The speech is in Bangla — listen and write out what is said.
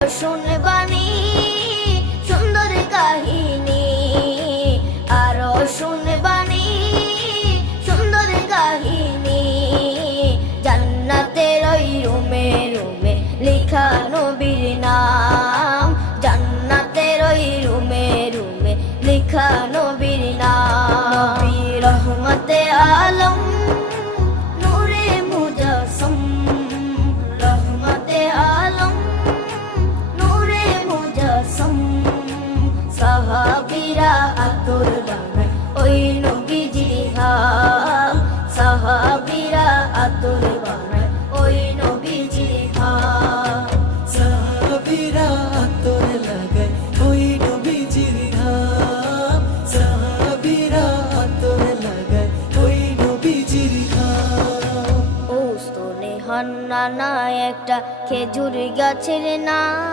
শুনবানি সুন্দর কাহিনী, আরো শুনবানি সুন্দর কাহিনী। জান্নাতের ওই রুমে রুমে লেখা নবীর নাম, জান্নাতের ওই রুমে রুমে লেখা নবীর নাম। নবী রহমতে আলম নূরে মুজাসসম, রহমতে আলম নূরে মুজাসসম। সাহাবীরা আতর বানায় ওই নবীজির ঘাম, সাহাবীরা আতর বানায় ওই নবীজির ঘাম। সাহাবীরা আতর লাগায় ওই নবীজির ঘাম, সাহাবীরা আতর লাগায় ওই নবীজির ঘাম। ও স্তনে হান্নানা একটা খেজুর গাছের নাম।